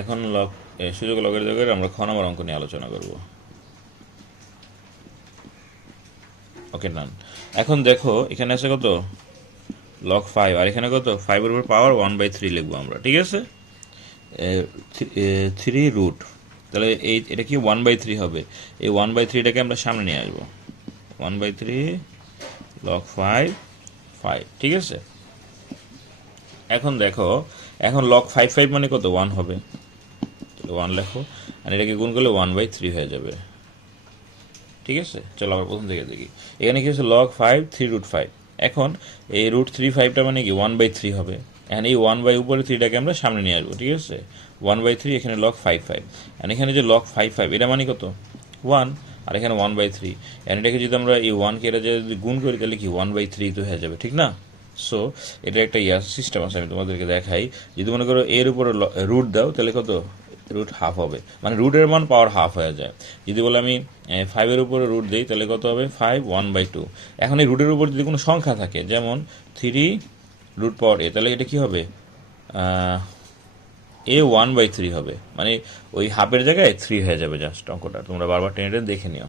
এখন সূচক লগের যোগের আমরা খ নম্বর অঙ্ক নিয়ে আলোচনা করব। ওকে ডান। এখন দেখো এখানে আছে কত লগ 5, আর এখানে কত 5 এর উপর পাওয়ার 1/3 লিখবো আমরা, ঠিক আছে। 3 রুট, তাহলে এটা কি 1/3 হবে। এই 1/3টাকে আমরা সামনে নিয়ে আসবো, 1/3 লগ 5, ঠিক আছে। এখন দেখো, এখন লগ 5 মানে কত 1 হবে, 1 লেখো, আর এটাকে গুণ করলে 1/3 হয়ে যাবে, ঠিক আছে। চলো আবার প্রথম থেকে দেখি। এখানে কি হচ্ছে লগ 5 3√5। এখন এই √3 মানে কি 1/3 হবে। এখন এই 1 উপরে 3টাকে আমরা সামনে নিয়ে আসবো, ঠিক আছে। 1/3 এখানে লগ 5, আর এখানে যে লগ 5 এটা মানে কত 1, আর এখানে 1/3। এখন এটাকে যদি আমরা এই 1কে এটা যদি গুণ করি তাহলে কি 1/3 তো হয়ে যাবে, ঠিক না। সো এটা একটা সিস্টেম আছে, আমি তোমাদেরকে দেখাই। যদি মনে করো এর উপরে রুট দাও তাহলে কত √½ হবে, মানে রুটের মান পাওয়ার হাফ হয়ে যায়। যদি বলে আমি 5-এর উপরে রুট দিই তাহলে কত হবে 5 1/2। এখন এই রুটের উপর যদি কোনো সংখ্যা থাকে যেমন 3√a, তাহলে এটা কি হবে a 1/3 হবে, মানে ওই হাফের জায়গায় 3 হয়ে যাবে। জাস্ট অঙ্কটা তোমরা বারবার টেনে টেনে দেখে নিও।